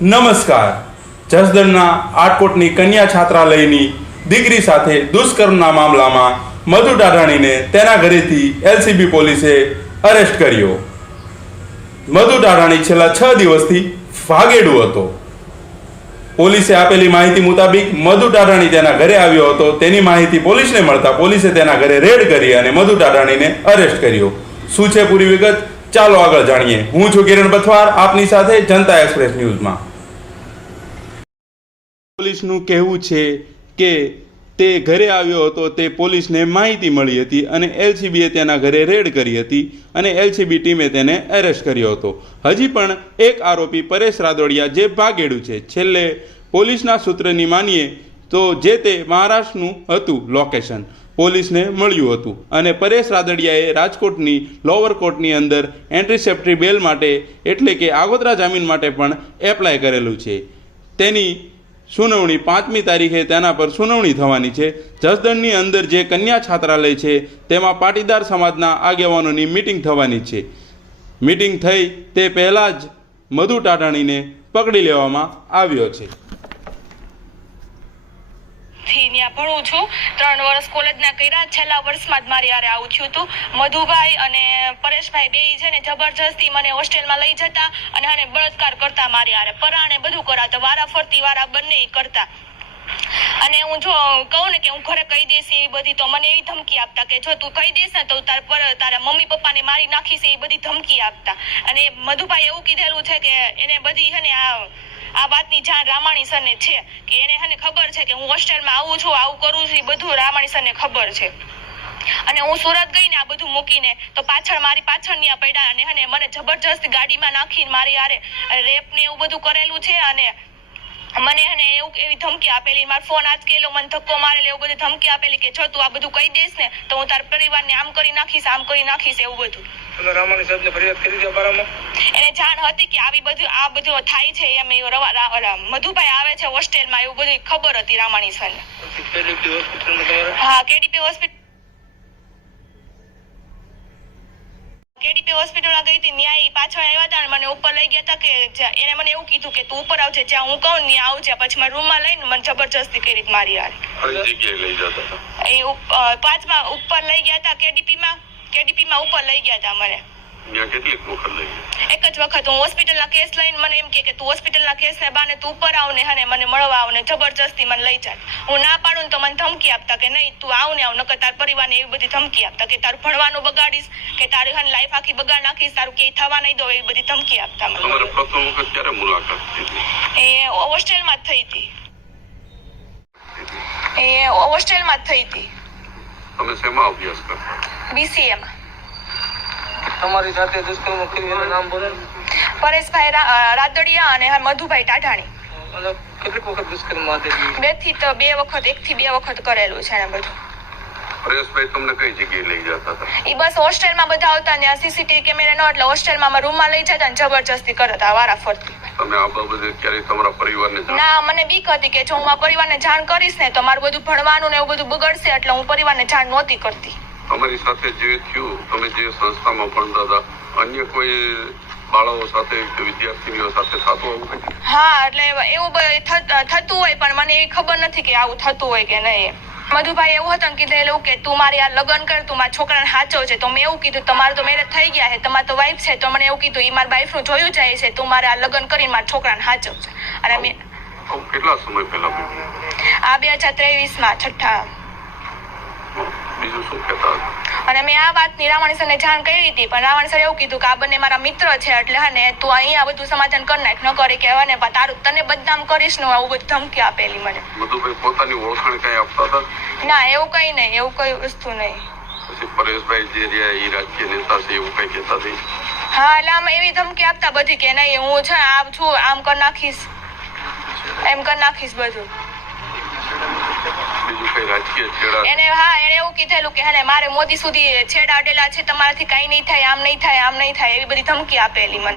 નમસ્કાર. જસદણના આટકોટની કન્યા છાત્રાલયની દીકરી સાથે દુષ્કર્મના મામલામાં મધુ ટાઢાણીને તેના ઘરેથી એલસીબી પોલીસે અરેસ્ટ કર્યો. મધુ ટાઢાણી છેલ્લા છ દિવસથી ભાગેડું હતો. પોલીસે આપેલી માહિતી મુતાબિક મધુ ટાઢાણી તેના ઘરે આવ્યો હતો. તેની માહિતી પોલીસને મળતા પોલીસે તેના ઘરે રેડ કરી અને મધુ ટાઢાણીને અરેસ્ટ કર્યો. શું છે પૂરી વિગત? ચાલો આગળ જાણીએ. હું છું કિરણ બથવાર આપની સાથે જનતા એક્સપ્રેસ ન્યૂઝમાં. પોલીસનું કહેવું છે કે તે ઘરે આવ્યો હતો, તે પોલીસને માહિતી મળી હતી અને એલસીબીએ તેના ઘરે રેડ કરી હતી અને એલસીબી ટીમે તેને એરેસ્ટ કર્યો હતો. હજી પણ એક આરોપી પરેશ રાદોડિયા જે ભાગેડું છે. છેલ્લે પોલીસના સૂત્રની માનીએ તો જે તે મહારાષ્ટ્રનું હતું લોકેશન. પોલીસને મળ્યું હતું અને પરેશ રાદડિયાએ રાજકોટની લોવર કોર્ટની અંદર એન્ટ્રીસેપ્ટરી બેલ માટે એટલે કે આગોતરા જામીન માટે પણ એપ્લાય કરેલું છે. તેની સુનાવણી પાંચમી તારીખે તેના પર સુનાવણી થવાની છે. જસદણની અંદર જે કન્યા છાત્રાલય છે, તેમાં પાટીદાર સમાજના આગેવાનોની મિટિંગ થવાની છે. મિટિંગ થઈ તે પહેલાં જ મધુ ટાટાણીને પકડી લેવામાં આવ્યો છે. ત્યાં ભણું છું. ત્રણ વર્ષ કોલેજના કર્યા. છેલ્લા વર્ષમાં જ મારી હારે આવું થયું હતું. મધુભાઈ અને પરેશભાઈ બે છે ને જબરજસ્તી મને હોસ્ટેલમાં લઈ જતા અને આને બળાત્કાર કરતા મારી હારે પરાણે બધું કરાતા વારા ફરતી વારા બંને કરતા. અને હું જો કહું ને કે હું ઘરે કહી દઈશ એવી બધી, તો મને એવી ધમકી આપતા કે જો તું કહી દઈશ ને તો તાર પર તારા મમ્મી પપ્પાને મારી નાખીશ એવી બધી ધમકી આપતા. અને મધુભાઈ એવું કીધેલું છે કે એને બધી છે ને આ આ વાતની જાણ રામાણી સરને છે કે એને હને ખબર છે કે હું હોસ્ટેલમાં આવું છું, આવું કરું છું એ બધું રામાણી સરને ખબર છે. અને હું સુરત ગઈ ને આ બધું મૂકીને તો પાછળ મારી પાછળ ન્યા પડ્યા અને હને મને જબરજસ્ત ગાડીમાં નાખીને મારી હારે રેપ ને એવું બધું કરેલું છે અને મને હને એવું એવી ધમકી આપેલી, મારો ફોન આજ કેલો મને ધક્કો મારેલો એવું બધું ધમકી આપેલી કે જો તું આ બધું કહી દઈશ ને તો હું તારા પરિવારને આમ કરી નાખીશ, આમ કરી નાખીશ, એવું બધું. તમે રામાણી સાહેબને ફરિયાદ કરી છે બારામાં એને જાણ હતી કે આવી બધું આ બધું થાય છે એમ એ મધુભાઈ આવે છે હોસ્ટેલમાં એવું બધું ખબર હતી રામાણી સરને કેડીપી હોસ્પિટલમાં તમારે? હા કેડીપી હોસ્પિટલ કેડીપી હોસ્પિટલમાં ગઈ હતી ન્યાય ઈ પાછળ આવ્યા હતા મને ઉપર લઈ ગયા હતા કે એને મને એવું કીધું કે તું ઉપર આવજે જ્યાં હું કહું ને ત્યાં આવજે. પછી મારા રૂમમાં લઈને મને જબરજસ્તી કરી રીત મારી જતા એ પાંચમાં ઉપર લઈ ગયા હતા કેડીપીમાં કેડીપીમાં ઉપર લઈ ગયા હતા મને. ત્યાં કેટલીક વખત લઈ ગયા? એક જ વખત હું હોસ્પિટલના કેસ લઈને મને એમ કે તું હોસ્પિટલના કેસને બાને તું ઉપર આવ ને હને મને મળવા આવ ને જબરજસ્તી મને લઈ જાય હું ના પાડું ને તો મને ધમકી આપતા કે નહીં તું આવ ને આવ નકર તાર પરિવારને એવી બધી ધમકી આપતા કે તારું ભણવાનું બગાડીશ કે તારી હન લાઈફ આખી બગાડ નાખીશ તારું ક્યાંય થવા નહીં દો એવી બધી ધમકી આપતા મને. તમારે પ્રથમ વખત ક્યારે મુલાકાત થઈ એ હોસ્ટેલમાં જ થઈ હતી. એ હોસ્ટેલમાં જ થઈ હતી. તમે શેમાં અભ્યાસ કરતા બીસીએમાં તમારી સાથે દુષ્કર્મ કર્યું એનું નામ બોલો. પરેશભાઈ રાદડિયા અને મધુભાઈ ટાઢાણી. કેટલીક વખત દુષ્કર્મ બેથી તો બે વખત એક થી બે વખત કરેલું છે ને બધું. પરેશભાઈ તમને કઈ જગ્યાએ લઈ જતા હતા? ઈ બસ હોસ્ટેલમાં બધા આવતા ને સીસીટીવી કેમેરા ન એટલે હોસ્ટેલમાં રૂમમાં લઈ જતા ને જબરજસ્તી કરતા વારા ફરતી તમે આ બાબતે ક્યારે તમારા પરિવારને ના મને બીક હતી કે જો હું મારા પરિવારને જાણ કરીશ ને તો મારું બધું ભણવાનું ને એવું બધું બગડશે એટલે હું પરિવારને જાણ નહોતી કરતી તમારી સાથે જે થયું તમે જે સંસ્થામાં ભણતા હતા અન્ય કોઈ બાળકો સાથે વિદ્યાર્થીઓ સાથે થતું આવું હા એટલે એવું થતું હોય પણ મને એ ખબર નથી કે આવું થતું હોય કે નહીં. મધુભાઈ એવું હતું કીધું એટલે કે તું મારે આ લગ્ન કર તું મારા છોકરાને સાચો છે. તો મેં એવું કીધું તમારું તો મેરેજ થઈ ગયા છે તમારે તો વાઈફ છે. તો મને એવું કીધું એ મારા વાઈફનું જોયું જાય છે તું મારે આ લગ્ન કરીને મારા છોકરાને સાચો છે. અને મેં કેટલા સમય પહેલા આ બે હજાર ત્રેવીસમાં છઠ્ઠા બીજું શું કહેતા હતા? અને મેં આ વાતની સર સરને જાણ કરી હતી પણ રાવણ સર એવું કીધું કે આ બંને મારા મિત્ર છે એટલે હને તું અહીંયા બધું સમાધાન કરી નાખ ન કરે કે પણ તારું તને બદનામ કરીશ ને આવું બધું ધમકી આપેલી મને. મધુભાઈ પોતાની ઓળખાણ કઈ આપતા હતા? ના એવું કઈ નહીં એવું કઈ વસ્તુ નહીં. પછી પરેશભાઈ જે રહ્યા એ રાજકીય નેતા છે એવું કઈ કહેતા નહીં? હા એટલે આમ એવી ધમકી આપતા બધી કે નહીં હું છે ને આમ છું આમ કરી નાખીશ. એમ કરી નાખીશ બધું બીજું કઈ રાજકીય છેડા એને હા, એને એવું કીધેલું કે હેને મારે મોદી સુધી છેડા અડેલા છે, તમારાથી કઈ નહીં થાય, આમ નહીં થાય, આમ નહીં થાય, એવી બધી ધમકી આપેલી મને.